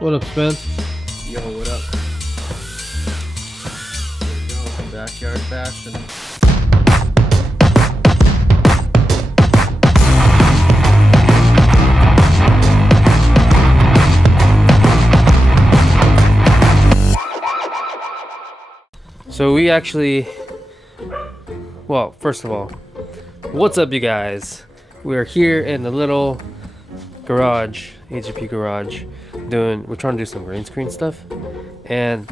What up, Spence? Yo, what up? There we go. Backyard fashion. So we actually, well, first of all, what's up, you guys? We're here in the little garage, AGP garage, we're trying to do some green screen stuff, and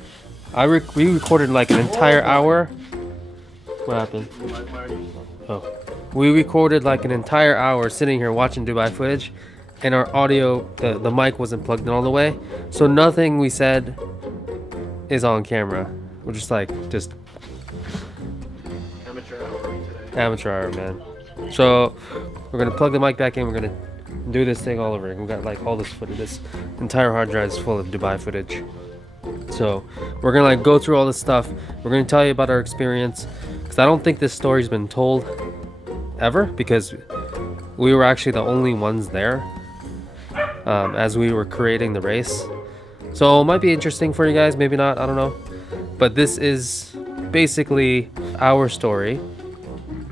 we recorded like an entire hour. What happened? Oh, we recorded like an entire hour sitting here watching Dubai footage, and our audio, the mic wasn't plugged in all the way, so nothing we said is on camera. We're just amateur hour today. Amateur hour, man. So we're gonna plug the mic back in. We're gonna do this thing all over again. We got like all this footage. This entire hard drive is full of Dubai footage. So we're gonna like go through all this stuff. We're gonna tell you about our experience, because I don't think this story's been told ever, because we were actually the only ones there as we were creating the race. So it might be interesting for you guys, maybe not, I don't know. But this is basically our story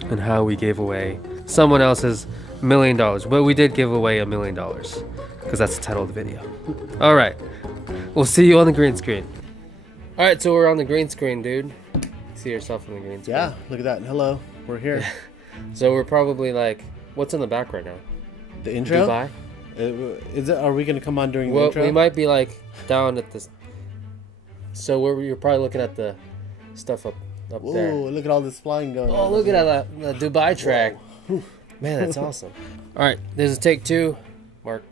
and how we gave away someone else's $1 million. But we did give away $1 million, because that's the title of the video. All right, we'll see you on the green screen. All right, so we're on the green screen, dude. See yourself on the green screen. Yeah, look at that. Hello, we're here. So we're probably like, what's in the back right now? The intro? Dubai? Are we going to come on during the intro? We might be like down at this. So you're probably looking at the stuff up Whoa, there. Look at all this flying going on. Oh, look at that Dubai track. Man, that's awesome. All right, there's a take two. Mark.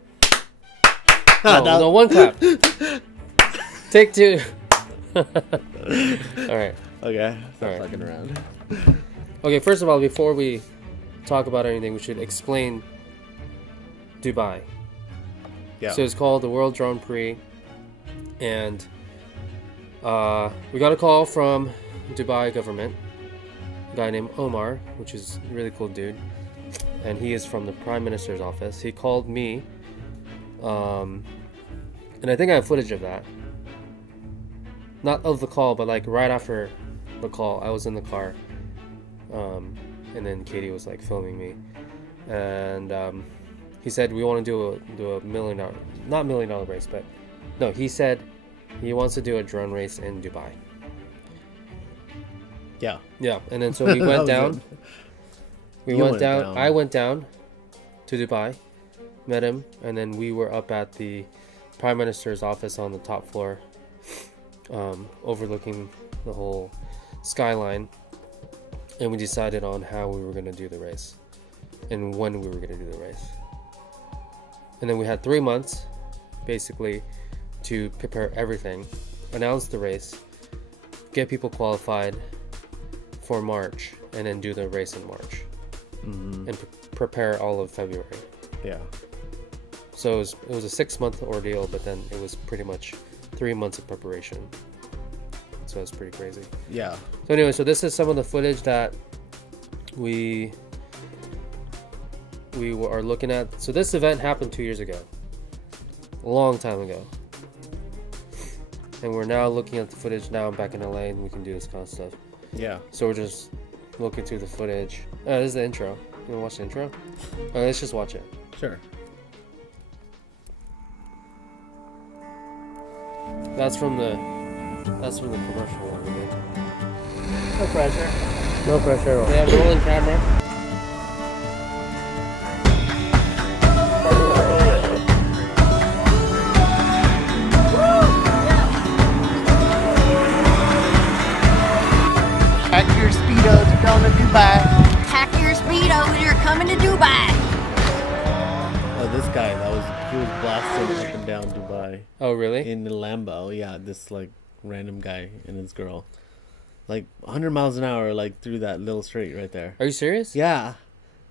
No, one clap. Take two. All right. Okay, stop All right. fucking around. Okay, first of all, before we talk about anything, we should explain Dubai. Yeah. So it's called the World Drone Prix, and we got a call from Dubai government, a guy named Omar, which is a really cool dude, and he is from the Prime Minister's office. He called me, and I think I have footage of that. Not of the call, but like right after the call, I was in the car, and then Katie was like filming me, and he said we want to do a $1 million, not $1 million race, but no, he said he wants to do a drone race in Dubai. Yeah, and then so we went down. I went down to Dubai, met him, and then we were up at the Prime Minister's office on the top floor, overlooking the whole skyline, and we decided on how we were going to do the race and when we were going to do the race. And then we had 3 months, basically, to prepare everything, announce the race, get people qualified for March, and then do the race in March, and prepare all of February. Yeah. So it was a 6-month ordeal, but then it was pretty much 3 months of preparation. So it's pretty crazy. Yeah. So anyway, so this is some of the footage that we are looking at. So this event happened 2 years ago, a long time ago. And we're now looking at the footage. Now I'm back in LA and we can do this kind of stuff. Yeah. So we're just looking through the footage. This is the intro. You wanna watch the intro? Alright, let's just watch it. Sure. That's from the commercial one we did. No pressure. No pressure at all. We have rolling camera. Pack your Speedos, you're going to Dubai. Pack your Speedos, you're coming to Dubai. Oh, this guy, he was blasting up and down Dubai. Oh, really? In the Lambo, yeah, this like random guy and his girl. Like 100 miles an hour, like through that little street right there. Are you serious? Yeah.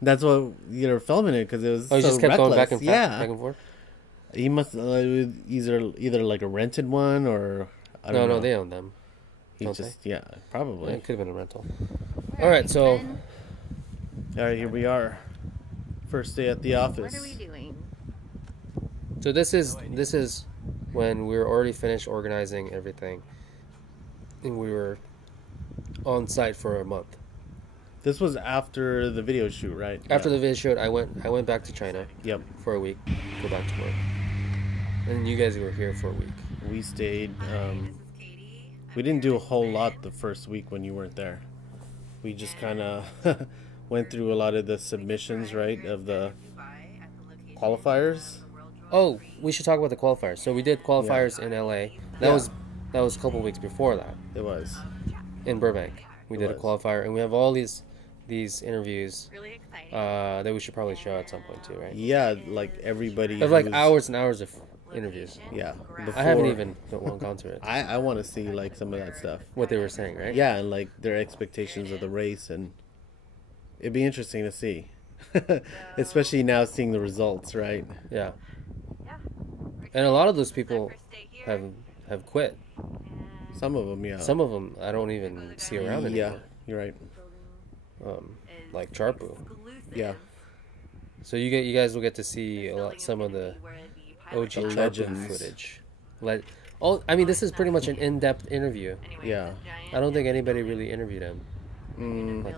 That's what you're filming it, because it was Oh, you so just kept reckless. going back and forth? Yeah. Back and forth? He must either like a rented one, or I don't know. No, they own them. He don't just they? Yeah, probably. It could have been a rental. All right, so All right, here we are. First day at the office. What are we doing? So this is when we were already finished organizing everything, and we were on site for a month. This was after the video shoot, right? After the video shoot, I went back to China. Yep. For a week, go back to work, and you guys were here for a week. We stayed. We didn't do a whole lot the first week when you weren't there. We just kind of went through a lot of the submissions, right, of the qualifiers. Oh, we should talk about the qualifiers. So we did qualifiers in LA. That was a couple weeks before that. It was in Burbank. We did a qualifier, and we have all these interviews that we should probably show at some point too, right? Yeah, like everybody. We have like hours and hours of interviews. Yeah, I haven't even gone through it. I want to see like some of that stuff. What they were saying, right? Yeah, and like their expectations of the race, and it'd be interesting to see, especially now seeing the results, right? Yeah. And a lot of those people have quit. Some of them, yeah. Some of them I don't even see around anymore. Yeah, you're right. Like Charpu. Yeah. So you guys will get to see some of the OG Charpu footage. I mean, this is pretty much an in-depth interview. Yeah. I don't think anybody really interviewed him.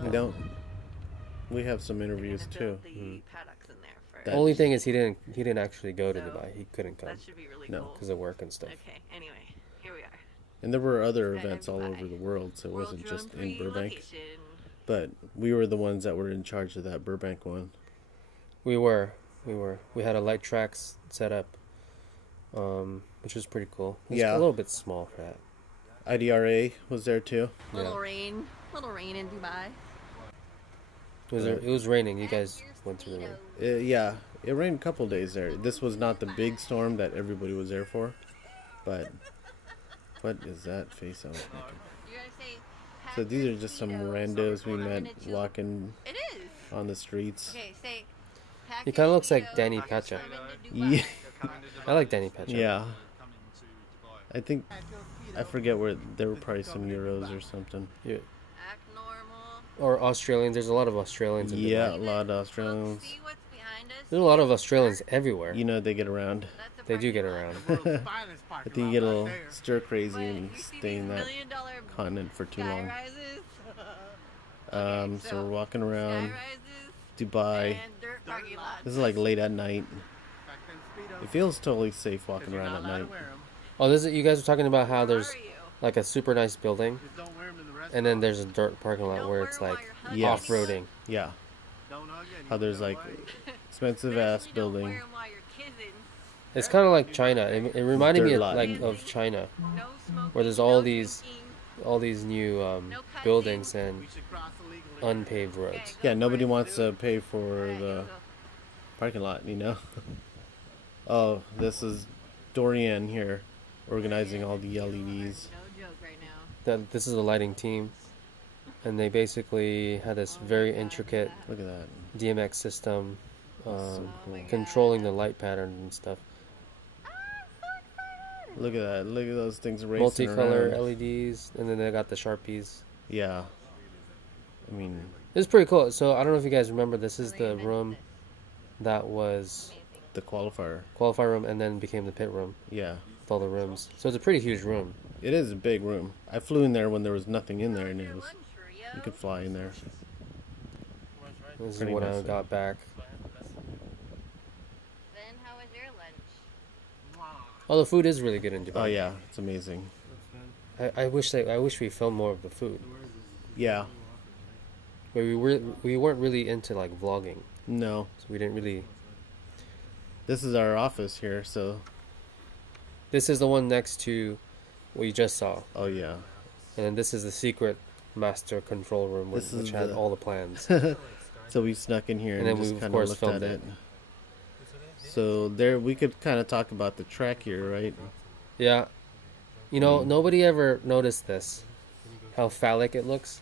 We don't. We have some interviews too. The only thing is he didn't actually go to Dubai. He couldn't come. No, because of work and stuff. Okay. Anyway, here we are. And there were other events all over the world, so it wasn't just in Burbank. But we were the ones that were in charge of that Burbank one. We were. We had a light tracks set up, which was pretty cool. It was a little bit small for that. IDRA was there too. Little rain in Dubai. It was raining. You guys went through the rain. Yeah, it rained a couple days there. This was not the big storm that everybody was there for, but what is that face I was making? So these are just some randos we met walking on the streets. He kind of looks like Danny Pacha. Yeah. I like Danny Pacha. Yeah. I forget where there were probably some Euros or something. Yeah. Or Australians. There's a lot of Australians in Dubai. Yeah, a lot of Australians. There's a lot of Australians everywhere. You know they get around. They do get around. I think you get a little stir crazy and stay in that continent for too long. So we're walking around Dubai. This is like late at night. It feels totally safe walking around at night. Oh, you guys were talking about how there's like a super nice building, and then there's a dirt parking lot where it's like off-roading. Yeah. How there's like expensive ass building. It's kind of like China. It reminded me of China, where there's all these new buildings and unpaved roads. Yeah, nobody wants to pay for the parking lot, you know. Oh, this is Dorian here, organizing all the LEDs. This is the lighting team, and they basically had this very intricate Look at that DMX system, so cool. controlling the light pattern and stuff. Look at that! Look at those things racing Multicolor around. LEDs, and then they got the Sharpies. Yeah, I mean, it's pretty cool. So I don't know if you guys remember. This is the room that was the qualifier room, and then became the pit room. Yeah, with all the rooms. So it's a pretty huge room. It is a big room. I flew in there when there was nothing in there, and you could fly in there. This is when I got back. Then how was your lunch? Oh, the food is really good in Dubai. Oh yeah, it's amazing. I wish we filmed more of the food. Yeah. But we weren't really into like vlogging. No. So we didn't really. This is our office here, so. This is the one next to what you just saw. Oh yeah. And then this is the secret master control room, which had all the plans. So we snuck in here and just kind of looked at it. So there, we could kind of talk about the track here, right? Yeah. You know, nobody ever noticed this. How phallic it looks.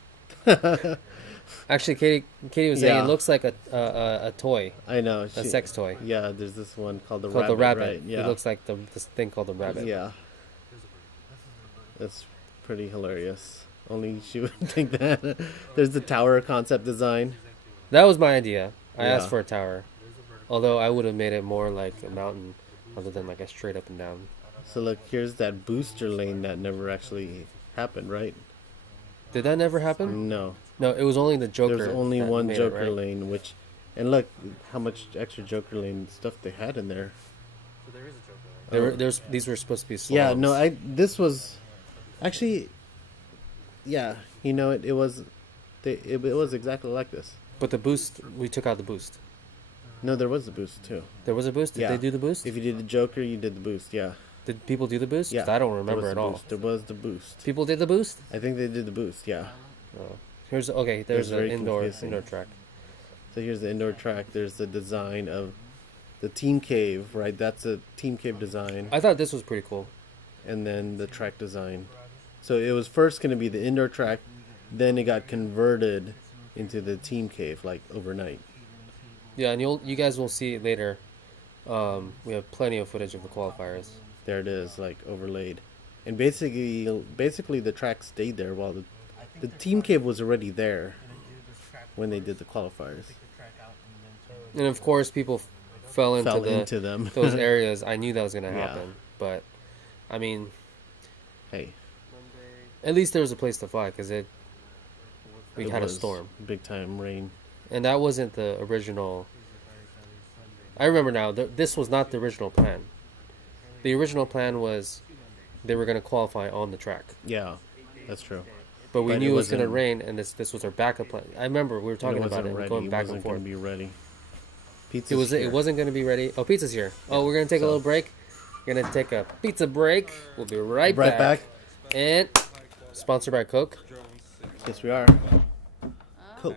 Actually, Katie was saying it looks like a toy. I know. A sex toy. Yeah, there's this one called the rabbit. Right? Yeah. It looks like this thing called the rabbit. Yeah. That's pretty hilarious. Only she would think that. There's the tower concept design. That was my idea. I asked for a tower. Although I would have made it more like a mountain rather than like a straight up and down. So look, here's that booster lane that never actually happened, right? Did that never happen? No. No, it was only the Joker. There's only that one made it, Joker right? lane, which, and look how much extra Joker lane stuff they had in there. So there is a Joker lane. These were supposed to be slaloms. Yeah, no, this was actually, yeah, you know, it was exactly like this. But the boost, we took out the boost. No, there was a boost too. There was a boost? Did Yeah. they do the boost? If you did the Joker, you did the boost, yeah. Did people do the boost? 'Cause Yeah. I don't There remember was at the all. boost. There was the boost. People did the boost? I think they did the boost, yeah. Oh. There's an very indoor confusing. track. So here's the indoor track. There's the design of the team cave, right? That's a team cave design. I thought this was pretty cool. And then the track design. So it was first going to be the indoor track, then it got converted into the team cave, like overnight. Yeah, and you guys will see it later. We have plenty of footage of the qualifiers. There it is, like overlaid. And basically the track stayed there while the team cave was already there when they did the qualifiers. And of course, people fell into them. those areas. I knew that was going to Yeah. happen. But, I mean, Hey, at least there was a place to fly because we it had a was storm. Big time rain. And that wasn't the original. I remember now, this was not the original plan. The original plan was they were going to qualify on the track. Yeah, that's true. But we But knew it it was going to wasn't- rain, and this was our backup plan. I remember we were talking about it, ready. going back It and wasn't forth. going to be ready. Pizza's It here. wasn't going to be ready. Oh, pizza's here. Oh, we're going to take a little break. We're going to take a pizza break. We'll be right back. And sponsored by Coke. Yes, we are. Coke.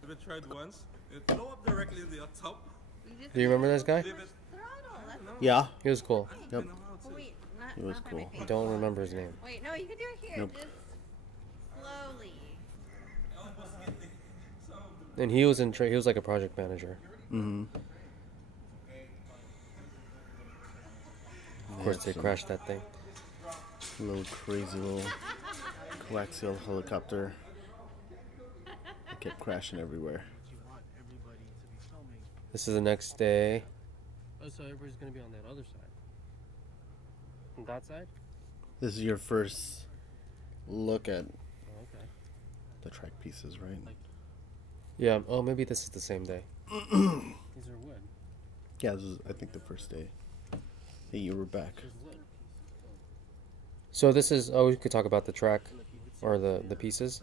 Have you tried once? It blow up directly in the top. Do you remember this guy? Leave it. Yeah, He was cool. yep. Oh, wait, It was not by cool. my face. Don't remember his name. Wait, no, you can do it here. Nope. Just slowly. And he was he was like a project manager. Mm-hmm. Of course, they crashed that thing. Little crazy little coaxial helicopter. It kept crashing everywhere. This is the next day. Oh, so everybody's going to be on that other side. On that side? This is your first look at Oh, okay. the track pieces, right? Yeah. Oh, maybe this is the same day. These are wood. Yeah, this was, I think, the first day that you were back. So this is. Oh, we could talk about the track, or the pieces.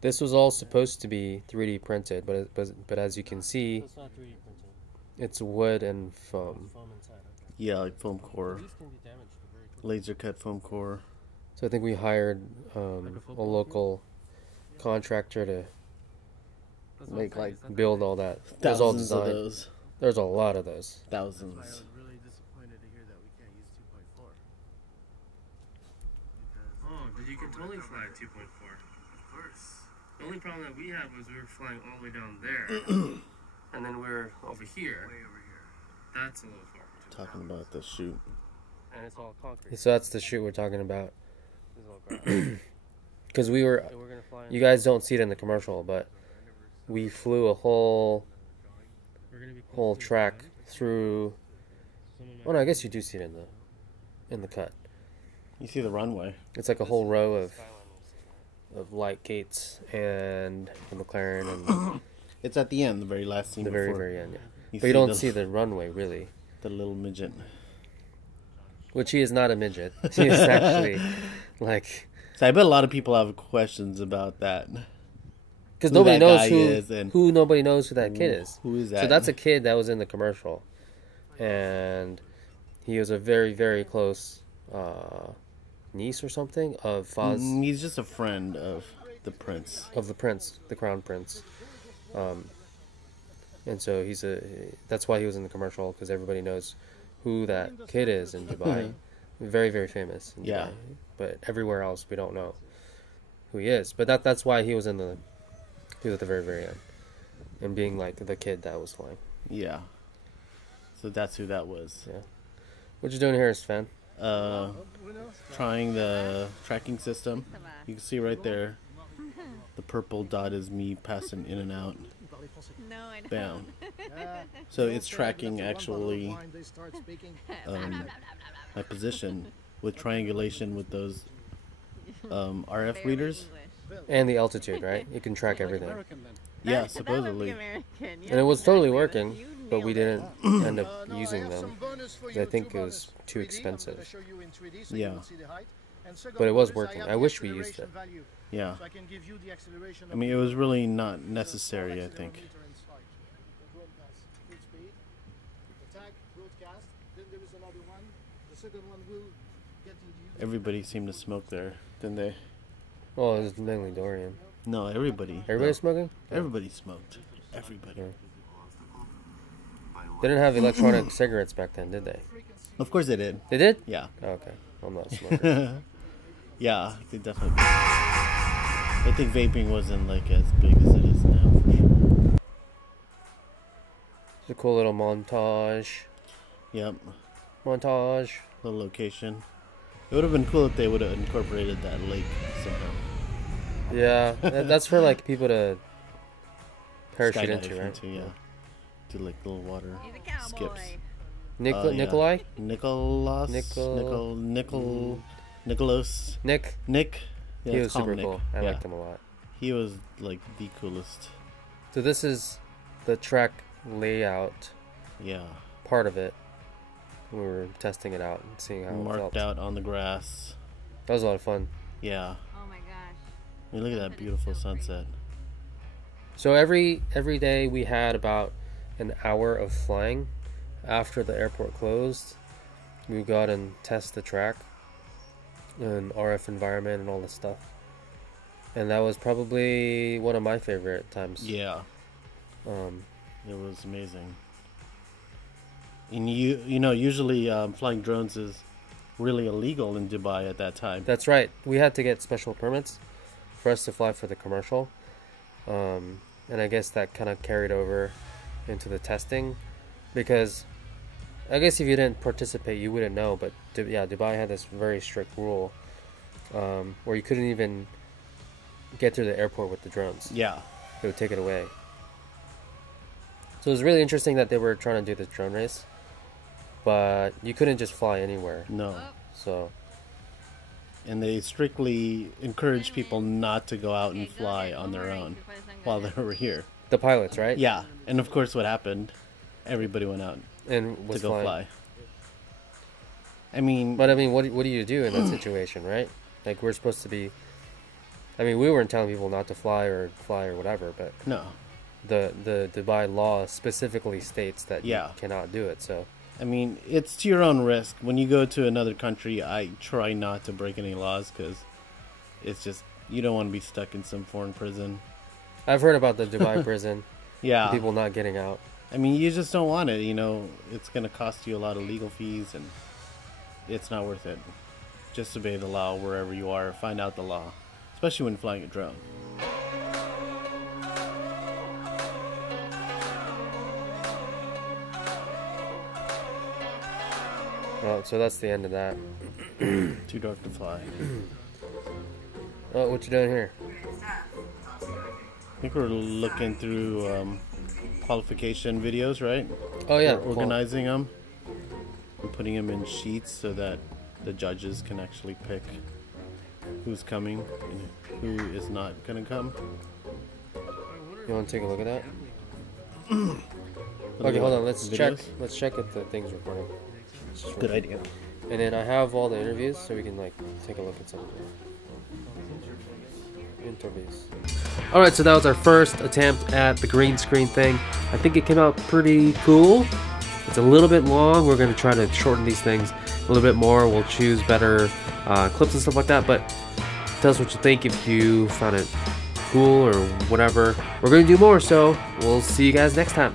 This was all supposed to be 3D printed, but as you can see, It's not 3D printed. it's wood and foam. Foam inside. Yeah, like foam core, These can be damaged very quickly. laser cut foam core. So I think we hired a local contractor to Make like build all that. It was all thousands of designed. those. There's a lot of those. Thousands. really disappointed to hear that we can't use 2.4. Oh, but you can totally fly at 2.4. Of course. The only problem that we had was we were flying all the way down there, and then we're over here. Way over here. That's a little far. Talking about the shoot. And it's all concrete. So that's the shoot we're talking about. Because we were, you guys don't see it in the commercial, but we flew a whole track through. Oh no, I guess you do see it in the cut. You see the runway. It's like a whole row of light gates and the McLaren and It's at the end, the very last scene. the very before very end. Yeah. you But you don't see the runway really. the little midget. Which he is not a midget. He is actually like. So I bet a lot of people have questions about that. Because who nobody that knows guy is and nobody knows who that kid is. Who is that? So that's a kid that was in the commercial, and he was a very very close niece or something of Foz, He's just a friend of the prince. of the prince, the crown prince, and so that's why he was in the commercial, because everybody knows who that kid is in Dubai. Very very famous in Yeah. Dubai. But everywhere else we don't know who he is. But that's why he was at the very very end, and being like the kid that was flying. Yeah. So that's who that was. Yeah. What you doing here, Sven? Trying the tracking system. You can see right there, the purple dot is me passing in and out. No, I don't. Bam. So it's tracking actually my position with triangulation with those RF Very readers. English. And the altitude, right? You can track everything. Yeah, That would be supposedly. American. Yeah, And it was totally exactly. working, You but we nailed it. didn't end up using them. 'cause I think it was too expensive. Yeah. But it was working. I wish we used it. Yeah. I mean, it was really not necessary, I think. Everybody seemed to smoke there, didn't they? Oh, it was mainly Dorian. No, everybody. Everybody No. smoking? Everybody smoked. Everybody. Yeah. They didn't have electronic cigarettes back then, did they? Of course they did. They did? Yeah. Oh, okay. I'm not a smoker. Yeah, they definitely did. I think vaping wasn't like as big as it is now, for sure. It's a cool little montage. Yep. Montage. Little location. It would have been cool if they would have incorporated that lake somehow. Yeah, that's for like people to parachute Skydive into, right? yeah. Do like little water He's a cowboy. skips. Nick Yeah. Nikolai? Nicholas. Nicholas. Nick. Nick. Yeah, He let's was call him super Nick. cool. I Yeah. liked him a lot. He was like the coolest. So this is the track layout Yeah. part of it. We were testing it out and seeing how it Marked felt. out on the grass. That was a lot of fun. Yeah. Oh my gosh. I mean, look at that beautiful sunset. So every day we had about an hour of flying. After the airport closed, we would go out and test the track and RF environment and all this stuff. And that was probably one of my favorite times. Yeah. Um, It was amazing. And you know, usually flying drones is really illegal in Dubai at that time. that's right. We had to get special permits for us to fly for the commercial. And I guess that kind of carried over into the testing, because I guess if you didn't participate, you wouldn't know. But yeah, Dubai had this very strict rule where you couldn't even get through the airport with the drones. Yeah. They would take it away. So it was really interesting that they were trying to do this drone race, but you couldn't just fly anywhere. No. So And they strictly encourage people not to go out and fly on their own while they were here. the pilots, right? Yeah. And of course, what happened? Everybody went out And to was go flying. fly. I mean, But I mean, what do you do in that situation, right? Like, we're supposed to be. I mean, we weren't telling people not to fly or whatever, but no. the Dubai law specifically states that Yeah. you cannot do it. So I mean, it's to your own risk. When you go to another country, I try not to break any laws because it's just, you don't want to be stuck in some foreign prison. I've heard about the Dubai prison, Yeah. people not getting out. I mean, you just don't want it, you know. It's going to cost you a lot of legal fees, and it's not worth it. Just obey the law wherever you are. Find out the law, especially when flying a drone. Oh, so that's the end of that. Too dark to fly. Oh, what you doing here? I think we're looking through qualification videos, right? Oh yeah, We're organizing them and putting them in sheets so that the judges can actually pick who's coming and who is not going to come. You want to take a look at that? Look Okay, at hold on. Let's check. videos. Let's check if the thing's recording. Good idea. And then I have all the interviews, so we can like take a look at some of the interviews. All right, so that was our first attempt at the green screen thing. I think it came out pretty cool. It's a little bit long. We're gonna try to shorten these things a little bit more. We'll choose better clips and stuff like that. But tell us what you think if you found it cool or whatever. We're gonna do more, so we'll see you guys next time.